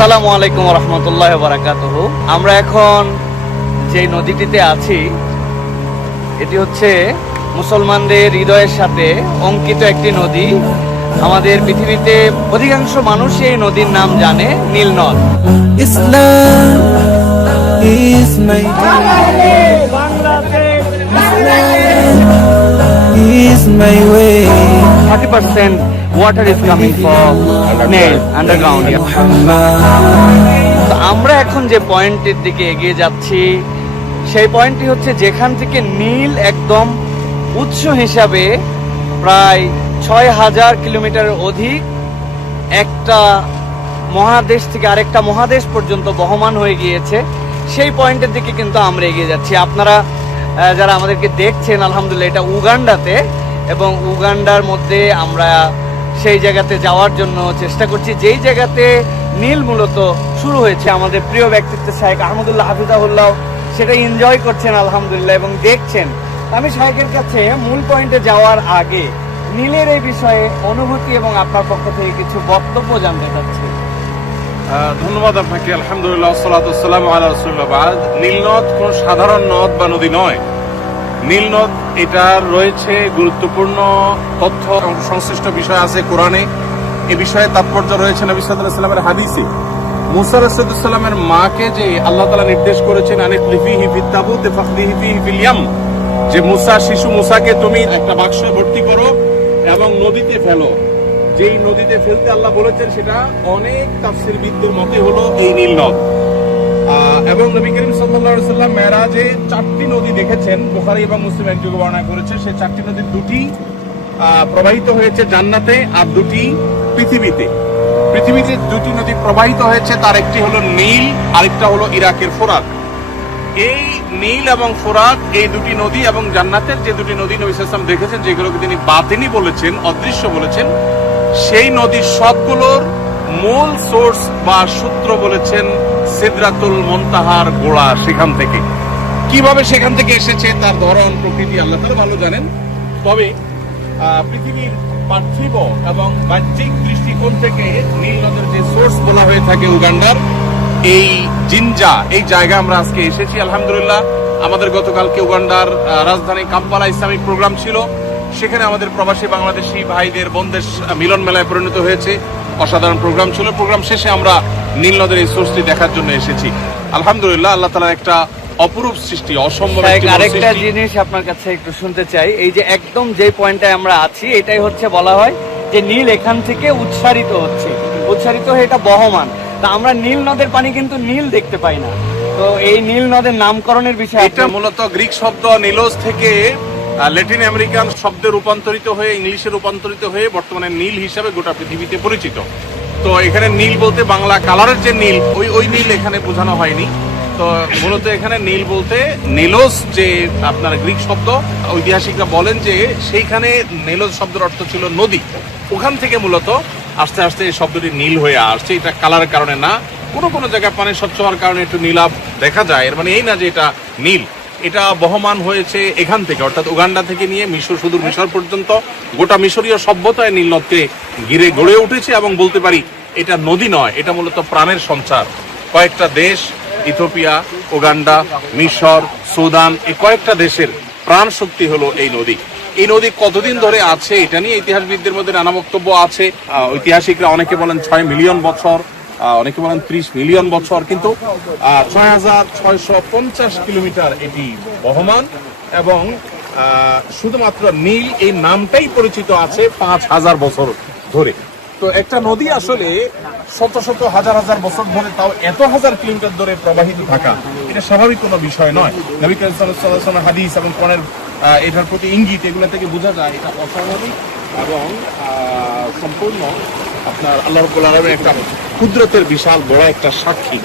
আসসালামু আলাইকুম ওয়া রাহমাতুল্লাহি ওয়া বারাকাতুহু। আমরা এখন যে নদীটিতে আছি এটি হচ্ছে মুসলমানদের হৃদয়ের সাথে অঙ্কিত একটি নদী। আমাদের পৃথিবীতে অধিকাংশ মানুষ এই নদীর নাম জানে নীল নদ। Islam is my is my way. 30% water is coming from Nile underground. তো আমরা এখন যে পয়েন্টের দিকে এগিয়ে যাচ্ছি সেই পয়েন্টটি হচ্ছে যেখান থেকে নীল একদম উৎস হিসাবে প্রায় ৬,০০০ কিলোমিটারের অধিক একটা মহাদেশ থেকে আরেকটা মহাদেশ পর্যন্ত বহমান হয়ে গিয়েছে। সেই পয়েন্টের দিকে কিন্তু আমরা এগিয়ে যাচ্ছি। আপনারা যারা আমাদেরকে দেখছেন, আলহামদুলিল্লাহ এটা উগান্ডাতে, এবং উগান্ডার মধ্যে আমরা সেই জায়গাতে যাওয়ার জন্য চেষ্টা করছি যেই জায়গাতে নীল মূলত শুরু হয়েছে। আমাদের প্রিয় ব্যক্তিত্ব শাইখ আহমদুল্লাহ হাফিজাহুল্লাহ সেটা এনজয় করছেন আলহামদুলিল্লাহ এবং দেখছেন। আমি শাইখের কাছে মূল পয়েন্টে যাওয়ার আগে নীলের এই বিষয়ে অনুভূতি এবং আপনার পক্ষ থেকে কিছু বক্তব্য জানতে চাচ্ছি। ধন্যবাদ আপনাকে। আলহামদুলিল্লাহ, সালাতু ওয়াসসালামু আলা রাসূলিল্লাহ। নীল নদ কোন সাধারণ নদ বা নদী নয়। নীল নদ এটা রয়েছে গুরুত্বপূর্ণ তথ্য এবং সংশ্লিষ্ট বিষয় আছে কোরআনে। এ বিষয়ে তাৎপর্য রয়েছে নবী সাল্লাল্লাহু আলাইহি ওয়াসাল্লামের হাদিসে। মুসা আলাইহিস সালামের মাকে যে আল্লাহ তাআলা নির্দেশ করেছেন আনিফলিফিহি ফিত তাবুত ফাখদিহি ফিহি ফিল ইয়াম, যে মুসা, শিশু মুসাকে তুমি একটা বাক্সে ভর্তি করো এবং নদীতে ফেলো। যেই নদীতে ফেলতে আল্লাহ বলেছেন সেটা অনেক তাফসীরবিদদের মতে হলো এই নীল নদ। এবং নবী করিম সাল্লাল্লাহু আলাইহি ওয়াসাল্লাম মেরাজে 4টি নদী দেখেছেন। বুখারী এবং মুসলিম একযোগে বর্ণনা করেছে। সেই 4টি নদীর 2টি প্রবাহিত হয়েছে জান্নাতে আর 2টি পৃথিবীতে। পৃথিবীতে 2টি নদী প্রবাহিত হয়েছে, তার একটি হলো নীল, আরেকটা হলো ইরাকের ফোরাত। এই নীল এবং ফোরাত, এই 2টি নদী এবং জান্নাতের যে 2টি নদী নবী সাল্লাল্লাহু আলাইহি ওয়াসাল্লাম দেখেছেন, যেগুলোকে তিনি বাতিনি বলেছেন, অদৃশ্য বলেছেন, সেই নদীর সবগুলোর মূল সোর্স বা সূত্র বলেছেন সিদরাতুল মুনতাহার গোড়া। সেখান থেকে কিভাবে সেখান থেকে এসেছে তার ধরন প্রকৃতি আল্লাহ তাআলা ভালো জানেন। তবে পৃথিবীর পার্থিব এবং বাহ্যিক দৃষ্টিকোণ থেকে নীল নদের যে সোর্স বলা হয়ে থাকে উগান্ডার এই জিনজা, এই জায়গা আমরা আজকে এসেছি আলহামদুলিল্লাহ। আমাদের গতকালকে উগান্ডার রাজধানী কাম্পালা ইসলামিক প্রোগ্রাম ছিল। সেখানে আমাদের প্রবাসী বাংলাদেশি ভাইদের বোনদের মিলন মেলায় পরিণত হয়েছে। অসাধারণ প্রোগ্রাম ছিল। প্রোগ্রাম শেষে আমরা নীল নদের এই সোর্সটি দেখার জন্য এসেছি আলহামদুলিল্লাহ। আল্লাহ তাআলার একটা অপরূপ সৃষ্টি, অসম্ভব আরেকটা জিনিস আপনার কাছে একটু শুনতে চাই। এই যে একদম যে পয়েন্টটায় আমরা আছি এটাই হচ্ছে বলা হয় যে নীল এখান থেকে উৎসারিত হচ্ছে, উৎসারিত হয়ে এটা বহমান। তা আমরা নীল নদের পানি কিন্তু নীল দেখতে পাই না। তো এই নীল নদের নামকরণের বিষয়ে এটা মূলত গ্রিক শব্দ নিলোস থেকে ল্যাটিন আমেরিকান শব্দে রূপান্তরিত হয়ে ইংলিশে রূপান্তরিত হয়ে বর্তমানে নীল হিসাবে গোটা পৃথিবীতে পরিচিত। তো এখানে নীল বলতে বাংলা কালারের যে নীল, ওই নীল এখানে বোঝানো হয়নি। তো মূলত এখানে নীল বলতে নেলোস, যে আপনার গ্রিক শব্দ, ঐতিহাসিকরা বলেন যে সেইখানে নেলোস শব্দের অর্থ ছিল নদী। ওখান থেকে মূলত আস্তে আস্তে এই শব্দটি নীল হয়ে আসছে। এটা কালারের কারণে না, কোনো জায়গায় পানি স্বচ্ছ হওয়ার কারণে একটু নীলাভ দেখা যায়, এর মানে এই না যে এটা নীল। এটা বহমান হয়েছে এখান থেকে, অর্থাৎ উগান্ডা থেকে নিয়ে মিশর, সুদূর মিশর পর্যন্ত গোটা মিশরীয় সভ্যতায় নীল নদকে ঘিরে গড়ে উঠেছে। এবং বলতে পারি এটা নদী নয়, এটা মূলত প্রাণের সঞ্চার। কয়েকটা দেশ, ইথিওপিয়া, উগান্ডা, মিশর, সুদান, এই কয়েকটা দেশের প্রাণ শক্তি হলো এই নদী। এই নদী কতদিন ধরে আছে এটা নিয়ে ইতিহাসবিদদের মধ্যে নানা বক্তব্য আছে। ঐতিহাসিকরা অনেকে বলেন 6 মিলিয়ন বছর, অনেকে বলেন 30 মিলিয়ন বছর, কিন্তু 6,650 কিলোমিটার এটি বহমান। এবং শুধুমাত্র নীল এই নামটাই পরিচিত আছে 5,000 বছর ধরে। তো একটা নদী আসলে শত শত হাজার হাজার বছর ধরে, তাও এত হাজার কিলোমিটার ধরে প্রবাহিত থাকা, এটা স্বাভাবিক কোনো বিষয় নয়। নবী করিম সাল্লাল্লাহু আলাইহি ওয়াসাল্লাম হাদিস এবং কোরআনের এটার প্রতি ইঙ্গিত, এগুলো থেকে বোঝা যায় এটা অস্বাভাবিক এবং সম্পূর্ণ আপনার আল্লাহ রাব্বুল আলামিনের একটা কুদরতের বিশাল বড় একটা সাক্ষী।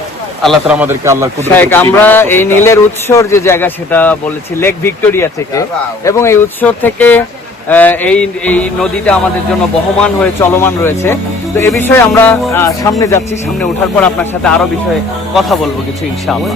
আল্লাহ তাআলা আমাদেরকে আল্লাহর কুদরত। আমরা এই নীলের উৎসর যে জায়গা সেটা বলেছি লেক ভিক্টোরিয়া থেকে, এবং এই উৎসর থেকে এই নদীটা আমাদের জন্য বহমান হয়ে চলমান রয়েছে। তো এ বিষয়ে আমরা সামনে যাচ্ছি, সামনে ওঠার পর আপনার সাথে আরো বিষয়ে কথা বলবো কিছু ইনশাআল্লাহ।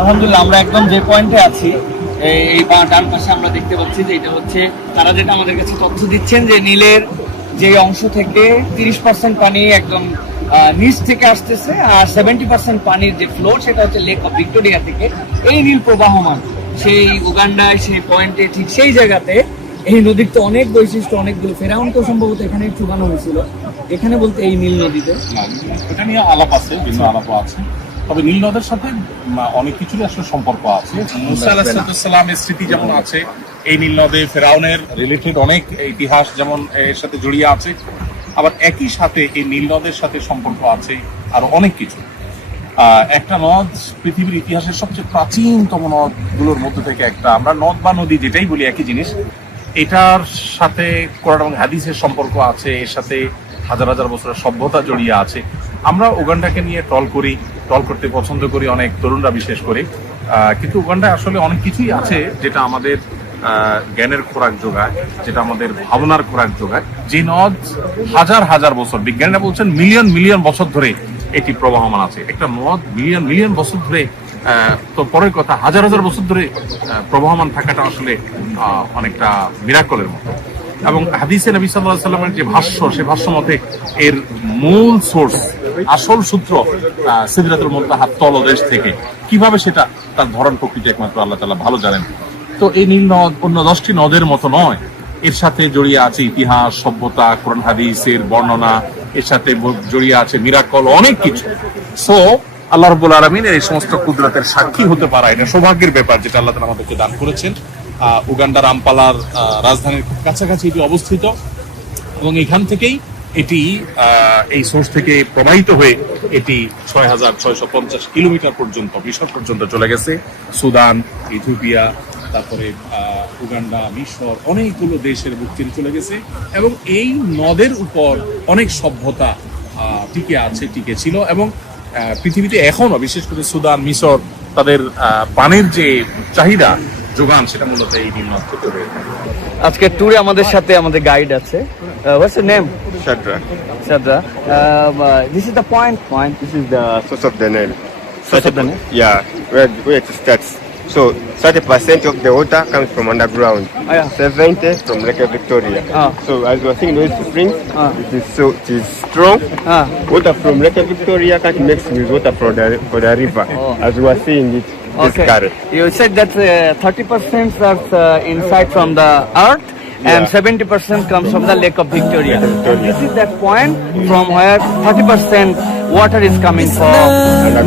আলহামদুলিল্লাহ আমরা একদম যে পয়েন্টে আছি এই ডান পাশে আমরা দেখতে পাচ্ছি যে এটা হচ্ছে তারা যেটা আমাদের কাছে তথ্য দিচ্ছেন যে নীলের যে অংশ থেকে 30% পানি একদম নিচ থেকে আসতেছে আর 70% পানির যে ফ্লো সেটা হচ্ছে লেক অফ ভিক্টোরিয়া থেকে এই নীল প্রবাহমান সেই উগান্ডায় সেই পয়েন্টে ঠিক সেই জায়গাতে এই নদীর তো অনেক বৈশিষ্ট্য অনেকগুলো ফেরাউনকেও সম্ভবত এখানে চুবানো হয়েছিল এখানে বলতে এই নীল নদীতে এটা নিয়ে আলাপ আছে, বিভিন্ন আলাপও আছে। তবে নীল নদের সাথে অনেক কিছুরই আসলে সম্পর্ক আছে। মুসা আলাইহিস সালামের স্মৃতি যেমন আছে, এই নীল নদে ফেরাউনের রিলেটেড অনেক ইতিহাস যেমন এর সাথে জড়িয়ে আছে, আবার একই সাথে এই নীল নদের সাথে সম্পর্ক আছে আরো অনেক কিছু। একটা নদ পৃথিবীর ইতিহাসের সবচেয়ে প্রাচীনতম নদগুলোর মধ্যে থেকে একটা। আমরা নদ বা নদী যেটাই বলি একই জিনিস। এটার সাথে কোরআন এবং হাদিসের সম্পর্ক আছে, এর সাথে হাজার হাজার বছরের সভ্যতা জড়িয়ে আছে। আমরা উগান্ডাকে নিয়ে ট্রল করতে পছন্দ করি, অনেক তরুণরা বিশেষ করে। কিন্তু উগান্ডায় আসলে অনেক কিছুই আছে যেটা আমাদের জ্ঞানের খোরাক যোগায়, যেটা আমাদের ভাবনার খোরাক যোগায়। যে নদ হাজার হাজার বছর, বিজ্ঞানীরা বলছেন মিলিয়ন মিলিয়ন বছর ধরে এটি প্রবাহমান আছে। একটা নদ মিলিয়ন মিলিয়ন বছর ধরে, তো পরের কথা হাজার হাজার বছর ধরে প্রবাহমান থাকাটা আসলে অনেকটা মিরাকলের মতো। এবং হাদিসে নবী সাল্লাল্লাহু আলাইহি ওয়াসাল্লামের যে ভাষ্য, সে ভাষ্য মতে এর মূল সোর্স, আসল সূত্র সিদরাতুল মুনতাহার তলদেশ থেকে। কিভাবে সেটা তার ধরন প্রকৃতি একমাত্র আল্লাহ তাআলা ভালো জানেন। তো এই নীল নদ অন্য 10টি নদের মতো নয়, এর সাথে জড়িয়ে আছে ইতিহাস, সভ্যতা, কোরআন হাদিসের বর্ণনা, এর সাথে জড়িয়ে আছে মিরাকল, অনেক কিছু। সো আল্লাহ রাব্বুল আলামিনের এই সমস্ত কুদরতের সাক্ষী হতে পারা এটা সৌভাগ্যের ব্যাপার, যেটা আল্লাহ তাআলা আমাদেরকে দান করেছেন। উগান্ডার আম্পালার রাজধানীর খুব কাছাকাছি এটি অবস্থিত, এবং এখান থেকেই এটি এই সোর্স থেকে প্রবাহিত হয়ে এটি 6,650 কিলোমিটার পর্যন্ত মিশর পর্যন্ত চলে গেছে। সুদান, ইথিওপিয়া, তারপরে উগান্ডা, মিশর, অনেকগুলো দেশের বুক চিরে চলে গেছে। এবং এই নদের উপর অনেক সভ্যতা টিকে ছিল। এবং পৃথিবীতে এখনো বিশেষ করে সুদান, মিশর, তাদের পানির যে চাহিদা যোগান সেটা মূলত এই নীল নদ থেকে হয়ে থাকে। আজকে ট্যুরে আমাদের সাথে আমাদের গাইড আছে। What's your name? Shadrach, Sadra. This is the point. This is the source of the Nile. source of the Nile. Yeah, where it starts. So 30% of the water comes from underground. Oh, yeah. 70 from Lake Victoria. Ah. So as we are seeing those springs, Ah. it is strong. Ah. Water from Lake Victoria can't mix with water for the river. Oh. As we are seeing it, this Okay. current. You said that 30% are inside from the earth. And Yeah. 70% comes from the Lake of Victoria. Lake of Victoria. This is that point from where 30% water is coming from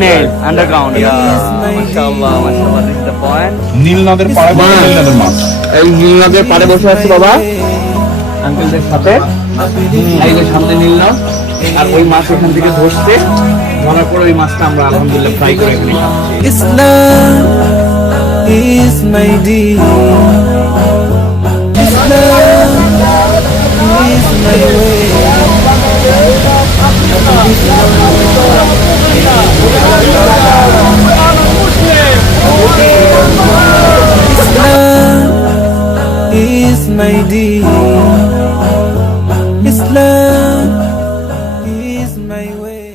Nile, underground. Yeah, mashallah, mashallah. This is the point. নীল নদের পাড়ে বসে নীল নদের মাছ। এই নীল নদের পাড়ে বসে আছি বাবা আঙ্কেলদের সাথে। এই যে সামনে নীল নদ, আর ওই মাছ এখান থেকে ধরছে, ধরার পর ওই মাছটা আমরা আলহামদুলিল্লাহ ফ্রাই করে এখানে খাচ্ছি। Islam is my deen. Islam is my way. Islam is my deen.